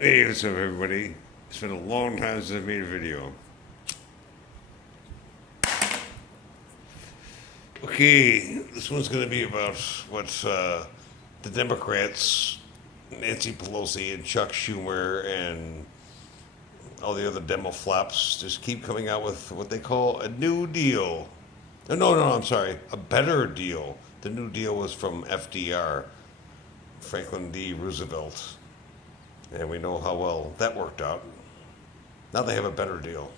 Hey, what's up, everybody? It's been a long time since I've made a video. Okay, this one's going to be about what the Democrats, Nancy Pelosi and Chuck Schumer and all the other demo flops just keep coming out with what they call a new deal. No, I'm sorry, a better deal. The new deal was from FDR, Franklin D. Roosevelt. And we know how well that worked out. Now they have a better deal.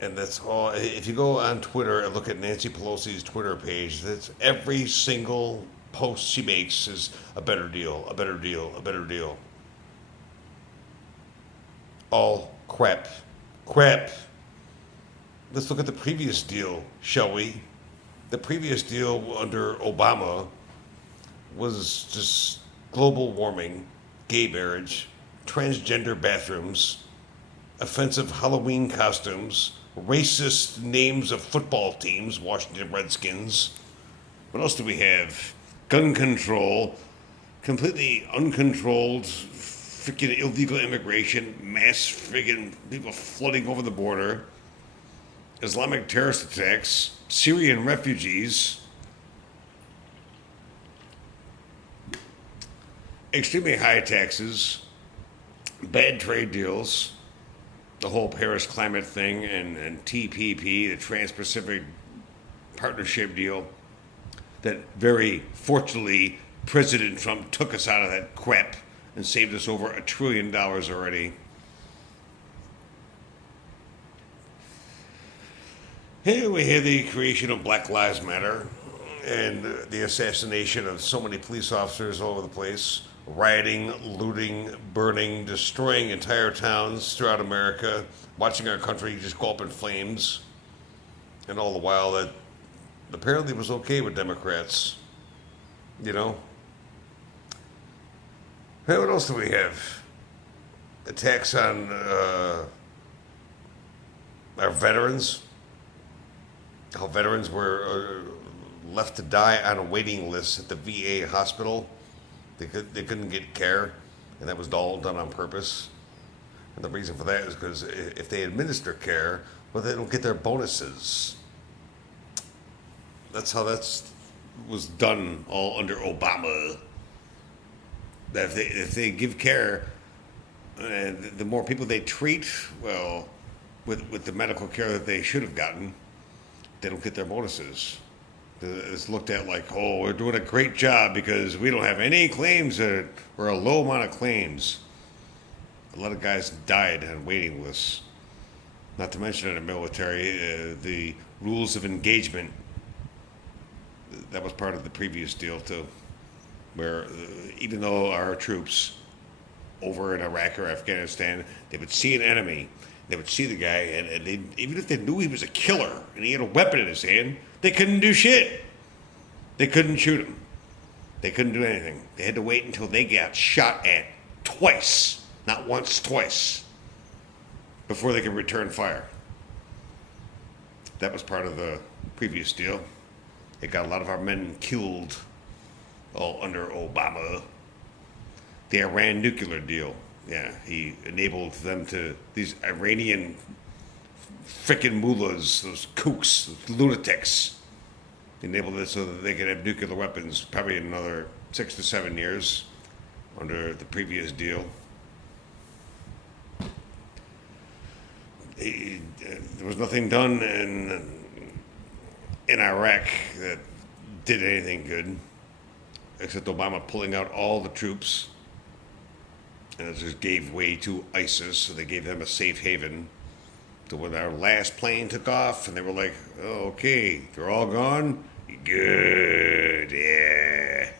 And that's all. If you go on Twitter and look at Nancy Pelosi's Twitter page, that's every single post she makes is a better deal, a better deal, a better deal. All crap. Crap. Let's look at the previous deal, shall we? The previous deal under Obama was just global warming, gay marriage, transgender bathrooms, offensive Halloween costumes, racist names of football teams, Washington Redskins. What else do we have? Gun control, completely uncontrolled, freaking illegal immigration, mass friggin' people flooding over the border, Islamic terrorist attacks, Syrian refugees, extremely high taxes, bad trade deals, the whole Paris climate thing, and TPP, the Trans-Pacific Partnership deal, that very fortunately President Trump took us out of that crap and saved us over $1 trillion already. Here we have the creation of Black Lives Matter and the assassination of so many police officers all over the place, rioting, looting, burning, destroying entire towns throughout America, watching our country just go up in flames, and all the while that apparently was okay with Democrats, you know? Hey, what else do we have? Attacks on our veterans. How veterans were left to die on a waiting list at the VA hospital. They couldn't get care, and that was all done on purpose. And the reason for that is because if they administer care, well, they don't get their bonuses. That's how was done all under Obama. That if they give care, the more people they treat, well, with the medical care that they should have gotten, they don't get their bonuses. It's looked at like, oh, we're doing a great job because we don't have any claims or a low amount of claims. A lot of guys died on waiting lists. Not to mention in the military, the rules of engagement. That was part of the previous deal too, where even though our troops over in Iraq or Afghanistan, they would see an enemy, they would see the guy, and even if they knew he was a killer and he had a weapon in his hand, they couldn't do shit. They couldn't shoot him. They couldn't do anything. They had to wait until they got shot at twice, not once, twice, before they could return fire. That was part of the previous deal. It got a lot of our men killed all under Obama. The Iran nuclear deal. Yeah, he enabled them to, these Iranian frickin' mullahs, those kooks, those lunatics, enabled it so that they could have nuclear weapons probably in another 6 to 7 years under the previous deal. There was nothing done in Iraq that did anything good, except Obama pulling out all the troops. And it just gave way to ISIS, so they gave them a safe haven. So when our last plane took off, and they were like, oh, okay, they're all gone? Good, yeah.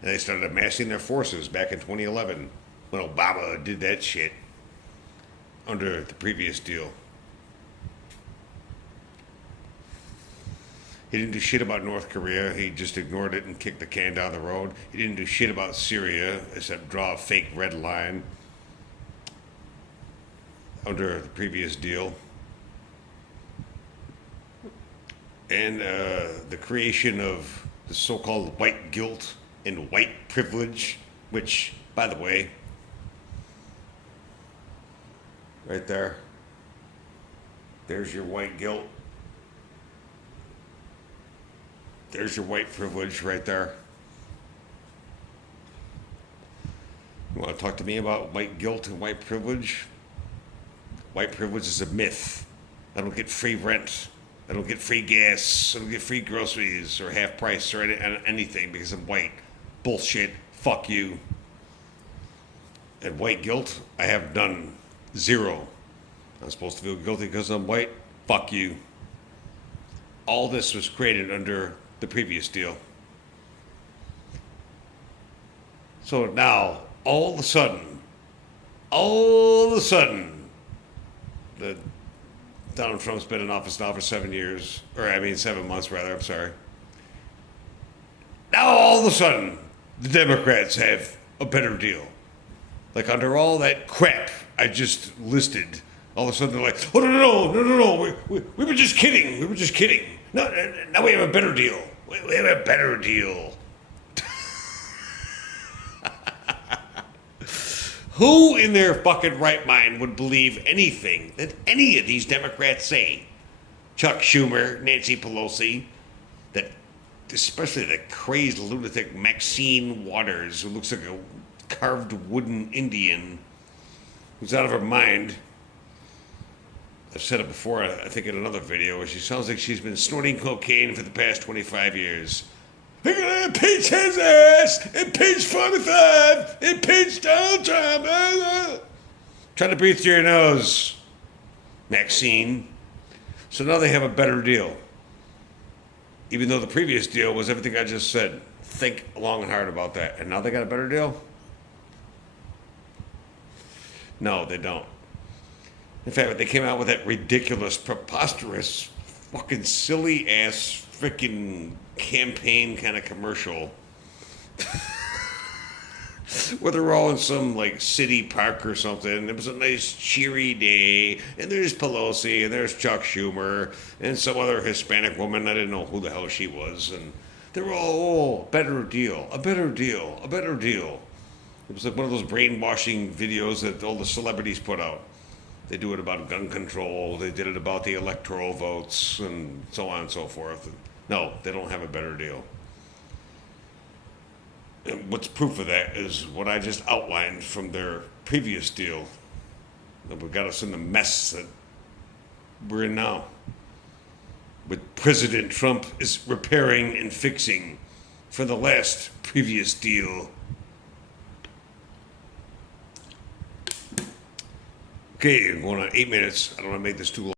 And they started amassing their forces back in 2011, when Obama did that shit under the previous deal. He didn't do shit about North Korea. He just ignored it and kicked the can down the road. He didn't do shit about Syria except draw a fake red line under the previous deal. And the creation of the so-called white guilt and white privilege Which, by the way, right there, there's your white guilt. There's your white privilege right there. You want to talk to me about white guilt and white privilege? White privilege is a myth. I don't get free rent. I don't get free gas. I don't get free groceries or half price or anything because I'm white. Bullshit. Fuck you. And white guilt, I have none. Zero. I'm supposed to feel guilty because I'm white. Fuck you. All this was created under the previous deal. So now, all of a sudden, the Donald Trump's been in office now for 7 years, 7 months rather, I'm sorry. Now all of a sudden, the Democrats have a better deal. Like under all that crap I just listed, all of a sudden they're like, oh no, we were just kidding, No, now we have a better deal. We have a better deal. Who in their fucking right mind would believe anything that any of these Democrats say? Chuck Schumer, Nancy Pelosi, that especially the crazed lunatic Maxine Waters, who looks like a carved wooden Indian, who's out of her mind. I've said it before, I think in another video, where she sounds like she's been snorting cocaine for the past 25 years. They're gonna impeach his ass! Impeach 45! Impeach Donald Trump! Try to breathe through your nose, Maxine. So now they have a better deal. Even though the previous deal was everything I just said. Think long and hard about that. And now they got a better deal? No, they don't. In fact, they came out with that ridiculous, preposterous, fucking silly ass freaking campaign kind of commercial where they're all in some like city park or something. It was a nice cheery day, and there's Pelosi and there's Chuck Schumer and some other Hispanic woman. I didn't know who the hell she was, and they were all, oh, better deal, a better deal, a better deal. It was like one of those brainwashing videos that all the celebrities put out. They do it about gun control. They did it about the electoral votes and so on and so forth. No, they don't have a better deal. And what's proof of that is what I just outlined from their previous deal that got us in the mess that we're in now. With President Trump is repairing and fixing for the last previous deal. Okay, going on 8 minutes. I don't want to make this too long.